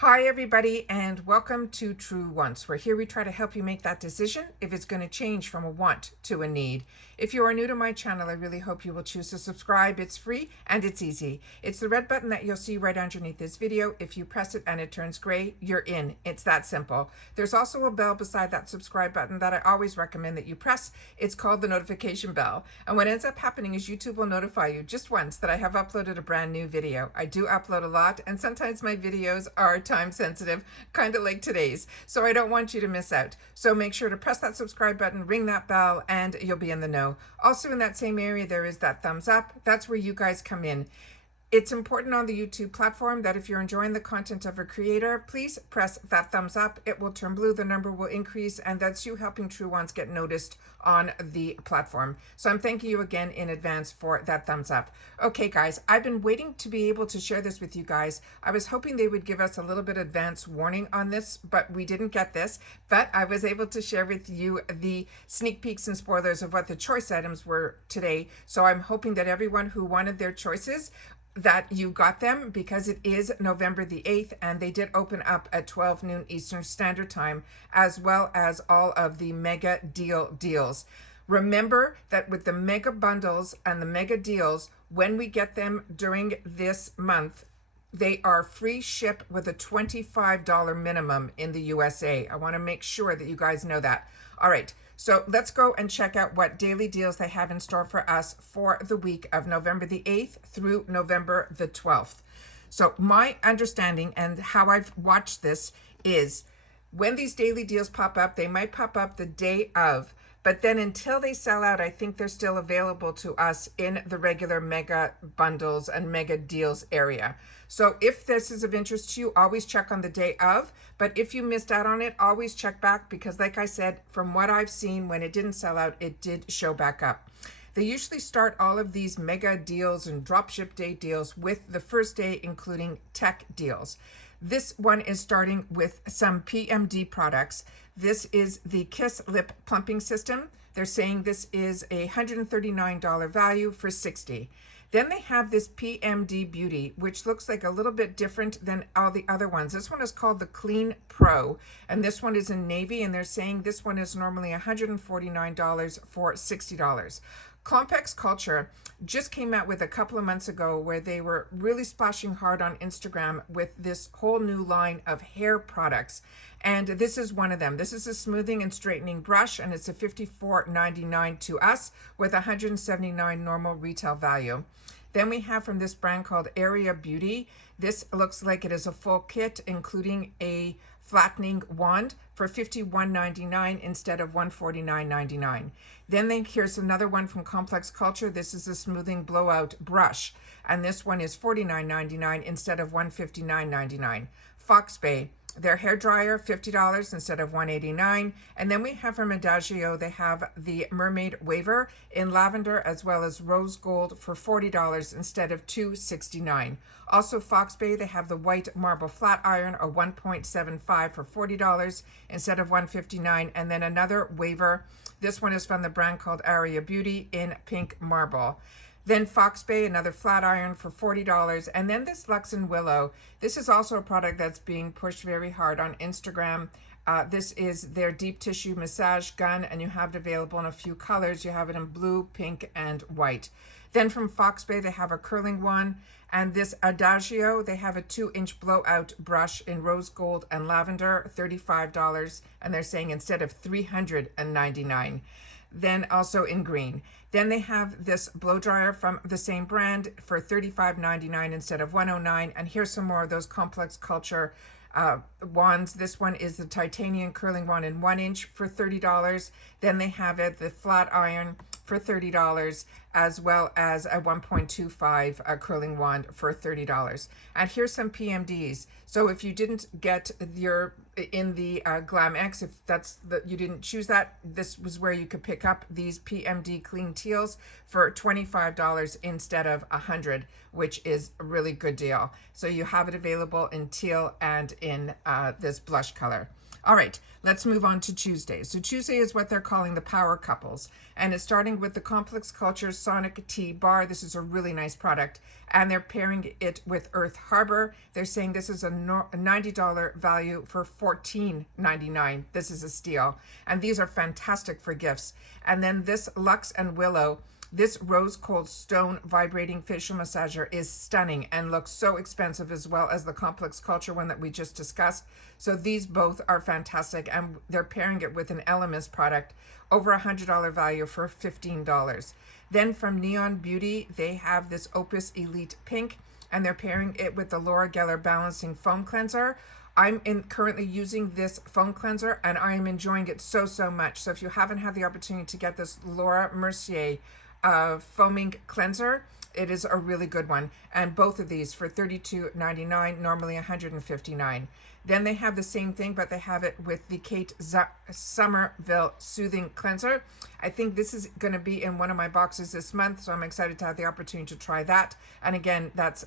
Hi everybody and welcome to True Wants, where here we try to help you make that decision if it's going to change from a want to a need. If you are new to my channel, I really hope you will choose to subscribe. It's free and it's easy. It's the red button that you'll see right underneath this video. If you press it and it turns gray, you're in. It's that simple. There's also a bell beside that subscribe button that I always recommend that you press. It's called the notification bell. And what ends up happening is YouTube will notify you just once that I have uploaded a brand new video. I do upload a lot, and sometimes my videos are time sensitive, kind of like today's. So I don't want you to miss out. So make sure to press that subscribe button, ring that bell, and you'll be in the know. Also in that same area, there is that thumbs up. That's where you guys come in. It's important on the YouTube platform that if you're enjoying the content of a creator, please press that thumbs up. It will turn blue, the number will increase, and that's you helping True Ones get noticed on the platform. So I'm thanking you again in advance for that thumbs up. Okay, guys, I've been waiting to be able to share this with you guys. I was hoping they would give us a little bit advance warning on this, but we didn't get this. But I was able to share with you the sneak peeks and spoilers of what the choice items were today. So I'm hoping that everyone who wanted their choices, that you got them, because it is November the 8th and they did open up at 12 noon Eastern Standard Time, as well as all of the mega deals. Remember that with the mega bundles and the mega deals, when we get them during this month, they are free ship with a $25 minimum in the USA. I want to make sure that you guys know that. All right, so let's go and check out what daily deals they have in store for us for the week of November the 8th through November the 12th. So my understanding and how I've watched this is when these daily deals pop up, they might pop up the day of, but then until they sell out, I think they're still available to us in the regular mega bundles and mega deals area. So if this is of interest to you, always check on the day of. But if you missed out on it, always check back, because like I said, from what I've seen, when it didn't sell out, it did show back up. They usually start all of these mega deals and dropship day deals with the first day, including tech deals. This one is starting with some PMD products. This is the Kiss Lip Plumping System. They're saying this is a $139 value for $60. Then they have this PMD Beauty, which looks like a little bit different than all the other ones. This one is called the Clean Pro, and this one is in navy, and they're saying this one is normally $149 for $60. Complex Culture just came out with a couple of months ago where they were really splashing hard on Instagram with this whole new line of hair products. And this is one of them. This is a smoothing and straightening brush, and it's a $54.99 to us with $179 normal retail value. Then we have from this brand called Area Beauty. This looks like it is a full kit, including a flattening wand for $51.99 instead of $149.99. Then here's another one from Complex Culture. This is a smoothing blowout brush, and this one is $49.99 instead of $159.99. Fox Bay, their hair dryer, $50 instead of $189. And then we have from Adagio, they have the Mermaid Waver in lavender as well as rose gold for $40 instead of $269. Also Fox Bay, they have the white marble flat iron, a 1.75 for $40 instead of $159. And then another waver. This one is from the brand called Area Beauty in pink marble. Then Fox Bay, another flat iron for $40. And then this Lux and Willow. This is also a product that's being pushed very hard on Instagram. This is their deep tissue massage gun, and you have it available in a few colors. You have it in blue, pink, and white. Then from Fox Bay, they have a curling one. And this Adagio, they have a 2-inch blowout brush in rose gold and lavender, $35. And they're saying instead of $399. Then also in green. Then they have this blow dryer from the same brand for $35.99 instead of $109. And here's some more of those Complex Culture wands. This one is the titanium curling wand in 1-inch for $30. Then they have it, the flat iron for $30, as well as a 1.25 curling wand for $30. And here's some PMDs. So if you didn't get your in the Glam X, if that's you didn't choose that, this was where you could pick up these PMD clean teals for $25 instead of $100, which is a really good deal. So you have it available in teal and in this blush color. All right, let's move on to Tuesday. So Tuesday is what they're calling the power couples, and it's starting with the Complex Culture Sonic Tea Bar. This is a really nice product, and they're pairing it with Earth Harbor. They're saying this is a $90 value for $14.99. This is a steal, and these are fantastic for gifts. And then this Lux and Willow, this rose cold stone vibrating facial massager is stunning and looks so expensive, as well as the Complex Culture one that we just discussed. So these both are fantastic, and they're pairing it with an LMS product, over $100 value for $15. Then from Neon Beauty, they have this Opus Elite Pink, and they're pairing it with the Laura Geller Balancing Foam Cleanser. I'm currently using this foam cleanser, and I am enjoying it so much. So if you haven't had the opportunity to get this Laura Mercier foaming cleanser, it is a really good one, and both of these for $32.99, normally $159. Then they have the same thing, but they have it with the Kate Somerville Soothing Cleanser. I think this is going to be in one of my boxes this month, so I'm excited to have the opportunity to try that. And again, that's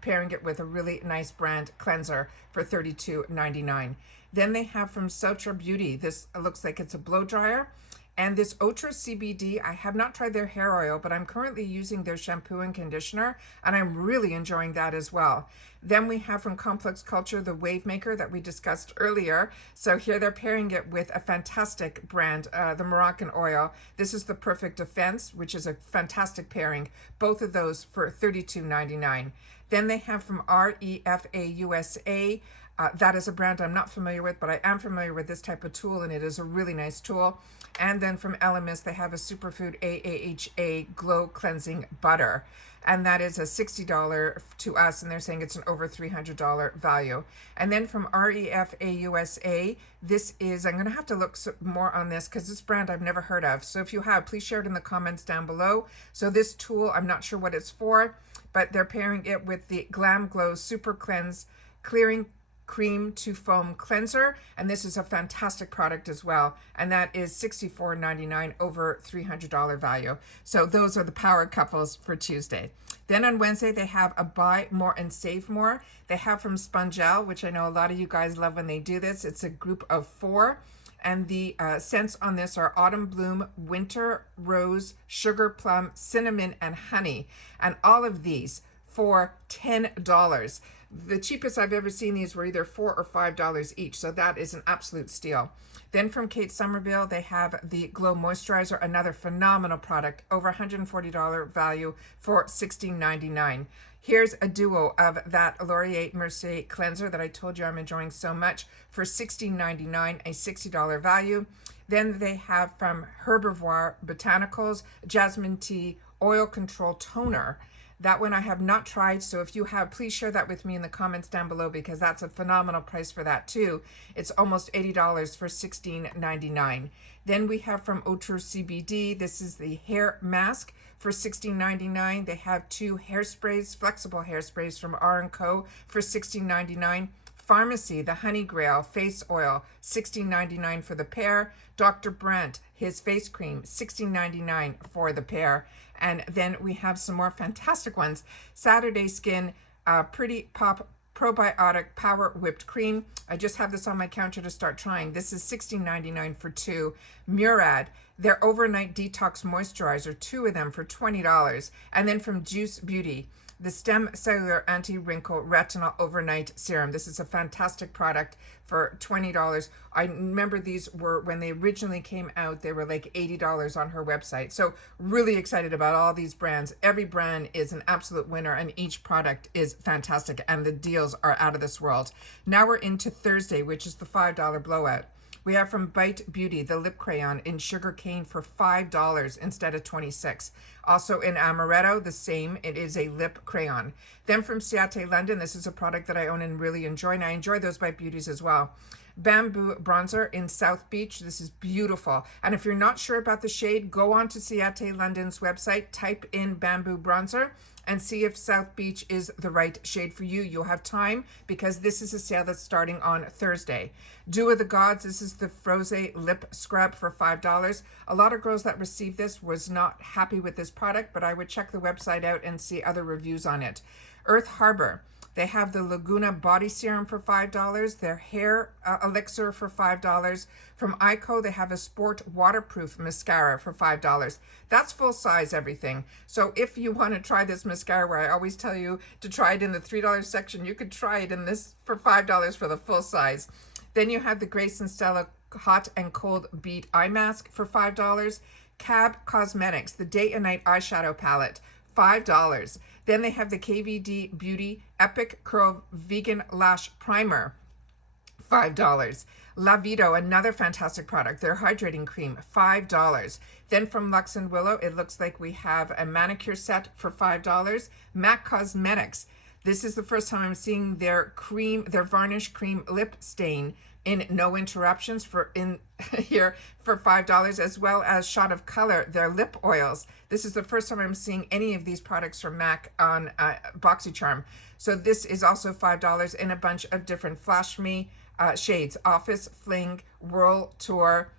pairing it with a really nice brand cleanser for $32.99. Then they have from Sutra Beauty, this looks like it's a blow dryer. And this Ultra CBD, I have not tried their hair oil, but I'm currently using their shampoo and conditioner, and I'm really enjoying that as well. Then we have from Complex Culture, the Wave Maker that we discussed earlier. So here they're pairing it with a fantastic brand, the Moroccan oil. This is the Perfect Defense, which is a fantastic pairing. Both of those for $32.99. Then they have from REFA USA, that is a brand I'm not familiar with, but I am familiar with this type of tool, and it is a really nice tool. And then from Elemis, they have a Superfood AAHA Glow Cleansing Butter, and that is a $60 to us, and they're saying it's an over $300 value. And then from REFA USA, this is, I'm going to have to look more on this because this brand I've never heard of. So if you have, please share it in the comments down below. So this tool, I'm not sure what it's for, but they're pairing it with the Glam Glow Super Cleanse Clearing Cream to Foam Cleanser, and this is a fantastic product as well, and that is $64.99, over $300 value. So those are the power couples for Tuesday. Then on Wednesday, they have a Buy More and Save More. They have from Spongel, which I know a lot of you guys love when they do this. It's a group of 4, and the scents on this are Autumn Bloom, Winter Rose, Sugar Plum, Cinnamon, and Honey, and all of these for $10. The cheapest I've ever seen these were either $4 or $5 each, so that is an absolute steal. Then from Kate Somerville, they have the Glow Moisturizer, another phenomenal product, over $140 value for $16.99. Here's a duo of that Laurier Mercier cleanser that I told you I'm enjoying so much for $16.99, a $60 value. Then they have from Herbivoire Botanicals, Jasmine Tea Oil Control Toner. That one I have not tried, so if you have, please share that with me in the comments down below, because that's a phenomenal price for that too. It's almost $80 for $16.99. Then we have from Ultra CBD, this is the hair mask for $16.99. They have 2 hairsprays, flexible hairsprays from R&Co for $16.99. Pharmacy, the Honey Grail Face Oil, $16.99 for the pair. Dr. Brandt, his face cream, $16.99 for the pair. And then we have some more fantastic ones. Saturday Skin, Pretty Pop Probiotic Power Whipped Cream. I just have this on my counter to start trying. This is $16.99 for 2. Murad, their Overnight Detox Moisturizer, 2 of them for $20. And then from Juice Beauty, the Stem Cellular Anti-Wrinkle Retinol Overnight Serum. This is a fantastic product for $20. I remember these were, when they originally came out, they were like $80 on her website. So really excited about all these brands. Every brand is an absolute winner, and each product is fantastic, and the deals are out of this world. Now we're into Thursday, which is the $5 blowout. We have from Bite Beauty, the lip crayon in sugar cane for $5 instead of $26. Also in Amaretto, the same, it is a lip crayon. Then from Ciate London, this is a product that I own and really enjoy, and I enjoy those Bite Beauties as well. Bamboo Bronzer in South Beach. This is beautiful. And if you're not sure about the shade, go on to Ciate London's website, type in Bamboo Bronzer, and see if South Beach is the right shade for you. You'll have time, because this is a sale that's starting on Thursday. Dew of the Gods, this is the Froze Lip Scrub for $5. A lot of girls that received this was not happy with this product, but I would check the website out and see other reviews on it. Earth Harbor, They have the Laguna Body Serum for $5, their hair elixir for $5. From Ico, they have a Sport Waterproof Mascara for $5. That's full size everything. So if you want to try this mascara, where I always tell you to try it in the $3 section, you could try it in this for $5 for the full size. Then you have the Grace and Stella Hot and Cold Beat Eye Mask for $5. Cab Cosmetics, the Day and Night Eyeshadow Palette, $5. Then they have the KVD Beauty Epic Curl Vegan Lash Primer, $5. La Vito, another fantastic product, their hydrating cream, $5. Then from Lux and Willow, it looks like we have a manicure set for $5. MAC Cosmetics, this is the first time I'm seeing their varnish cream lip stain in No Interruptions for here for $5, as well as Shot of Color, their lip oils. This is the first time I'm seeing any of these products from MAC on Boxycharm. So this is also $5 in a bunch of different Flash Me shades: Office, Fling, Whirl, Tour.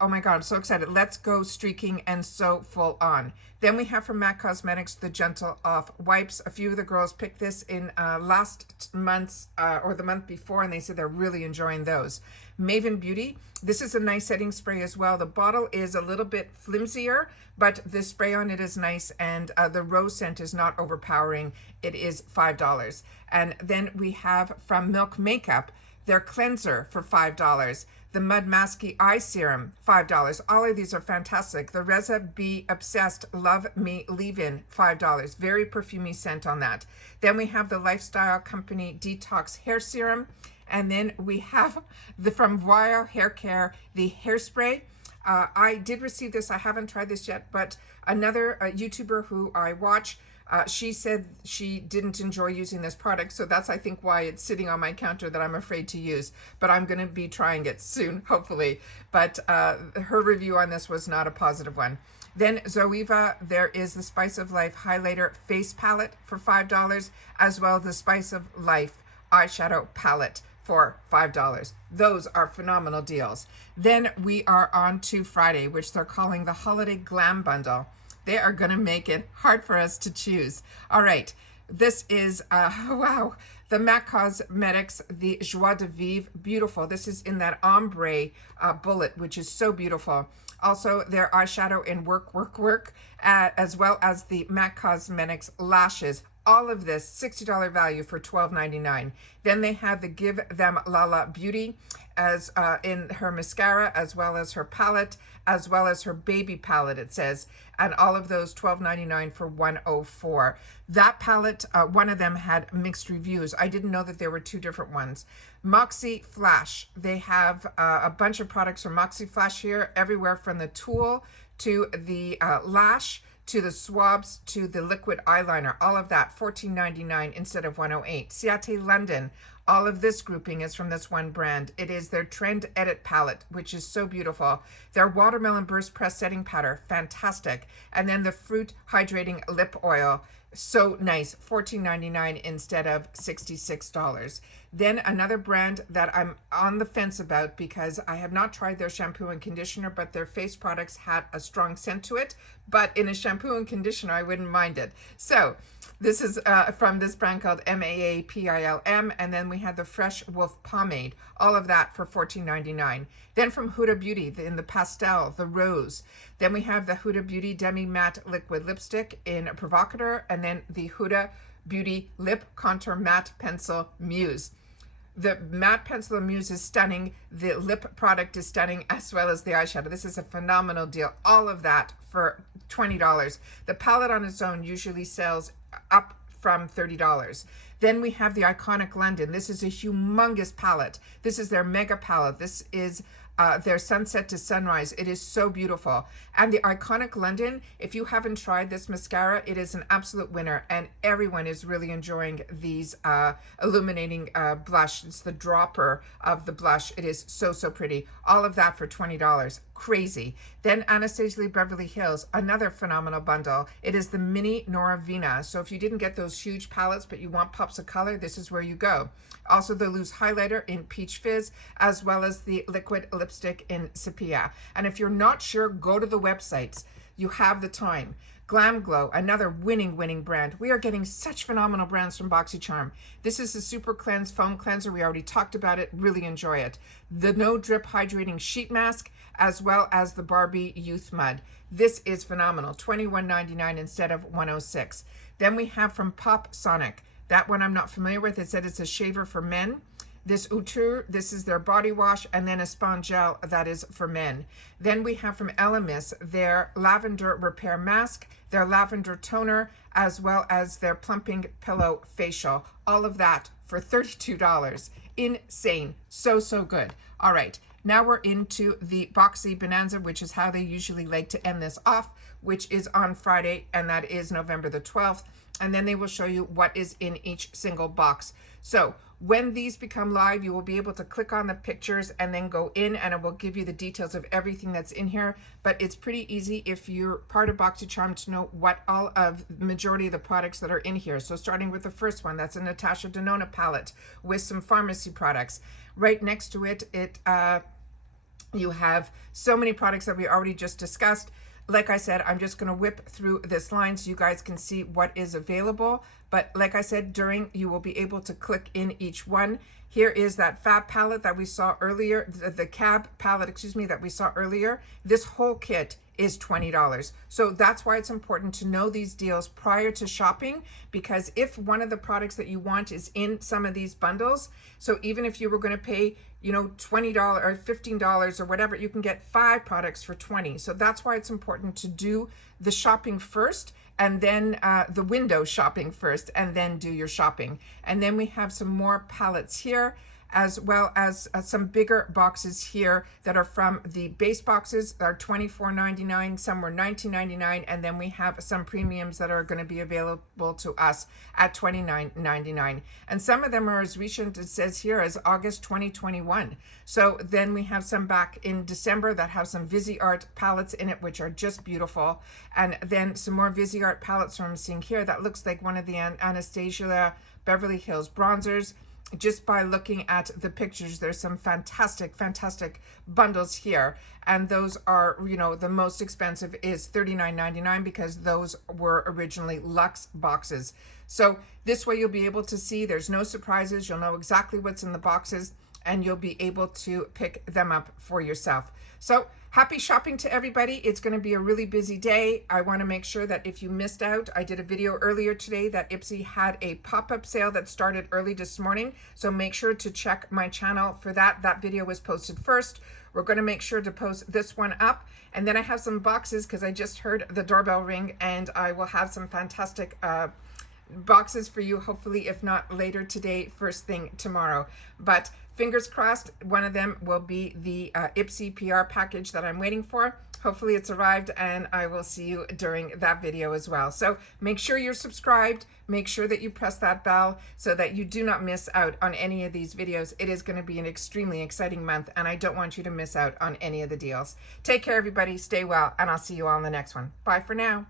Oh my God, I'm so excited. Let's Go, Streaking, and So Full On. Then we have from MAC Cosmetics the Gentle Off Wipes. A few of the girls picked this in last month's or the month before, and they said they're really enjoying those. Maven Beauty, this is a nice setting spray as well. The bottle is a little bit flimsier, but the spray on it is nice, and the rose scent is not overpowering. It is $5. And then we have from Milk Makeup their cleanser for $5. The Mud Masky Eye Serum, $5. All of these are fantastic. The Reza Be Obsessed Love Me Leave-In, $5. Very perfumey scent on that. Then we have the Lifestyle Company Detox Hair Serum. And then we have from Voile Hair Care, the hairspray. I did receive this. I haven't tried this yet, but another YouTuber who I watch, she said she didn't enjoy using this product, so that's, I think, why it's sitting on my counter that I'm afraid to use. But I'm going to be trying it soon, hopefully. But her review on this was not a positive one. Then Zoeva, there is the Spice of Life Highlighter Face Palette for $5, as well as the Spice of Life Eyeshadow Palette for $5. Those are phenomenal deals. Then we are on to Friday, which they're calling the Holiday Glam Bundle. They are going to make it hard for us to choose. All right, this is, wow, the MAC Cosmetics, the Joie de Vivre, beautiful. This is in that ombre bullet, which is so beautiful. Also, their eyeshadow in Work, as well as the MAC Cosmetics lashes. All of this, $60 value for $12.99. Then they have the Give Them Lala Beauty as in her mascara, as well as her palette, as well as her baby palette, it says. And all of those $12.99 for $104. That palette, one of them had mixed reviews. I didn't know that there were two different ones. Moxie Flash. They have a bunch of products from Moxie Flash here, everywhere from the tulle to the lash, to the swabs, to the liquid eyeliner, all of that, $14.99 instead of $108. Ciate London, all of this grouping is from this one brand. It is their Trend Edit palette, which is so beautiful. Their Watermelon Burst Press Setting Powder, fantastic. And then the Fruit Hydrating Lip Oil, so nice, $14.99 instead of $66. Then another brand that I'm on the fence about because I have not tried their shampoo and conditioner, but their face products had a strong scent to it. But in a shampoo and conditioner, I wouldn't mind it. So this is from this brand called MAAPILM. And then we had the Fresh Wolf Pomade, all of that for $14.99. Then from Huda Beauty, in the pastel, the rose. Then we have the Huda Beauty Demi Matte Liquid Lipstick in Provocateur. And then the Huda Beauty Lip Contour Matte Pencil Muse. The matte pencil Muse is stunning. The lip product is stunning, as well as the eyeshadow. This is a phenomenal deal. All of that for $20. The palette on its own usually sells up from $30. Then we have the Iconic London. This is a humongous palette. This is their mega palette. This is their Sunset to Sunrise. It is so beautiful. And the Iconic London, if you haven't tried this mascara, it is an absolute winner. And everyone is really enjoying these illuminating blush. It's the dropper of the blush. It is so, so pretty. All of that for $20. Crazy. Then Anastasia Beverly Hills, another phenomenal bundle. It is the Mini Nora Vina. So if you didn't get those huge palettes, but you want pops of color, this is where you go. Also the loose highlighter in Peach Fizz, as well as the liquid lipstick in Sepia. And if you're not sure, go to the websites. You have the time. Glam Glow, another winning brand. We are getting such phenomenal brands from Boxycharm. This is the Super Cleanse Foam Cleanser. We already talked about it. Really enjoy it. The No Drip Hydrating Sheet Mask, as well as the Barbie Youth Mud. This is phenomenal. $21.99 instead of $106. Then we have from Pop Sonic. That one I'm not familiar with. It said it's a shaver for men. This ULTA, this is their body wash, and then a sponge gel that is for men. Then we have from Elemis their lavender repair mask, their lavender toner, as well as their plumping pillow facial. All of that for $32. Insane. So good. All right, now we're into the Boxy Bonanza, which is how they usually like to end this off, which is on Friday, and that is November the 12th. And then they will show you what is in each single box. So when these become live, you will be able to click on the pictures and then go in, and it will give you the details of everything that's in here. But it's pretty easy if you're part of Boxycharm to know what all of the majority of the products that are in here. So starting with the first one, that's a Natasha Denona palette with some pharmacy products. Right next to it, you have so many products that we already just discussed. Like I said, I'm just going to whip through this line so you guys can see what is available. But like I said, you will be able to click in each one. Here is that Fab palette that we saw earlier, the Cab palette, excuse me, that we saw earlier. This whole kit is $20. So that's why it's important to know these deals prior to shopping, because if one of the products that you want is in some of these bundles, so even if you were going to pay, you know, $20 or $15 or whatever, you can get 5 products for $20. So that's why it's important to do the shopping first, and then the window shopping first, and then do your shopping. And then we have some more palettes here, as well as some bigger boxes here that are from the base boxes that are $24.99, some were $19.99, and then we have some premiums that are going to be available to us at $29.99. And some of them are as recent, it says here, as August 2021. So then we have some back in December that have some VisiArt palettes in it, which are just beautiful. And then some more VisiArt palettes I'm seeing here that looks like one of the Anastasia Beverly Hills bronzers. Just by looking at the pictures, there's some fantastic bundles here, and those are, you know, the most expensive is $39.99 because those were originally luxe boxes. So this way you'll be able to see there's no surprises. You'll know exactly what's in the boxes, and you'll be able to pick them up for yourself. So happy shopping to everybody. It's going to be a really busy day. I want to make sure that if you missed out, I did a video earlier today that Ipsy had a pop-up sale that started early this morning. So make sure to check my channel for that. That video was posted first. We're going to make sure to post this one up. And then I have some boxes because I just heard the doorbell ring, and I will have some fantastic boxes for you, hopefully, if not later today, first thing tomorrow. But fingers crossed, one of them will be the Ipsy PR package that I'm waiting for. Hopefully it's arrived, and I will see you during that video as well. So make sure you're subscribed. Make sure that you press that bell so that you do not miss out on any of these videos. It is going to be an extremely exciting month, and I don't want you to miss out on any of the deals. Take care, everybody. Stay well, and I'll see you all in the next one. Bye for now.